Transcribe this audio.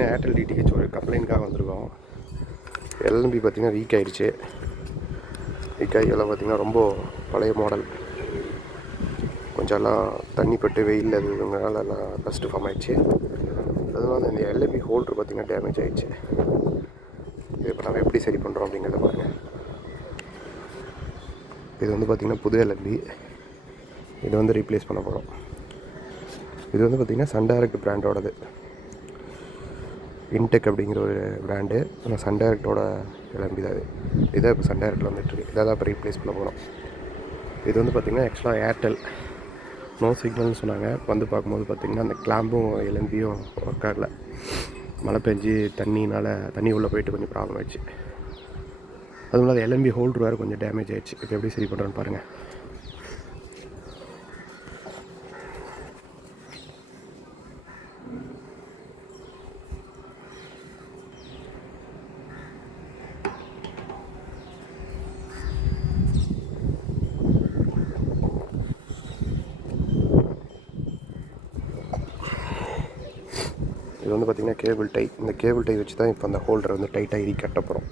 பார்த்திங்கன்னா Airtel DTH ஒரு கம்ப்ளைண்ட்காக வந்திருக்கோம். எல்எம்பி பார்த்திங்கன்னா வீக் ஆகிடுச்சு. வீக் ஆகி எல்லாம் பார்த்திங்கன்னா ரொம்ப பழைய மாடல். கொஞ்சம் எல்லாம் தண்ணி பட்டு வெயில் அதுனால எல்லாம் டஸ்ட்டு ஃபார்ம் ஆகிடுச்சு. அதனால இந்த எல்எம்பி ஹோல்டர் பார்த்திங்கன்னா டேமேஜ் ஆகிடுச்சு. இது இப்போ நம்ம எப்படி சரி பண்ணுறோம் அப்படிங்கிறத பாருங்கள். இது வந்து பார்த்திங்கன்னா புது எல்எம்பி. இது வந்து ரீப்ளேஸ் பண்ண போகிறோம். இது வந்து பார்த்திங்கன்னா சன் டைரக்ட் பிராண்டோடது. இன்டெக் அப்படிங்கிற ஒரு பிராண்டு. ஆனால் சன் டைரக்டோட எல்எம்பி தான் இது. இதான் இப்போ சன் டைரக்டில் வந்துட்டுருக்கு. இதை தான் இப்போ ரீப்ளேஸ் பண்ண போகிறோம். இது வந்து பார்த்திங்கன்னா ஆக்சுவலாக ஏர்டெல் நோ சிக்னல்னு சொன்னாங்க. வந்து பார்க்கும்போது பார்த்திங்கன்னா அந்த கிளாம்பும் எல்எம்பியும் ஒர்க் ஆகல. மழை பெஞ்சு தண்ணி உள்ளே போயிட்டு கொஞ்சம் ப்ராப்ளம் ஆயிடுச்சு. அதுவும் இல்லாத எல்எம்பி ஹோல்டர் வேறு கொஞ்சம் டேமேஜ் ஆகிடுச்சு. இப்போ எப்படி சரி பண்ணுறோன்னு பாருங்கள். இது வந்து பார்த்திங்கன்னா கேபிள் டை. இந்த கேபிள் டை வச்சு தான் இப்போ அந்த ஹோல்டரை வந்து டைட்டாக கட்ட போகிறோம்.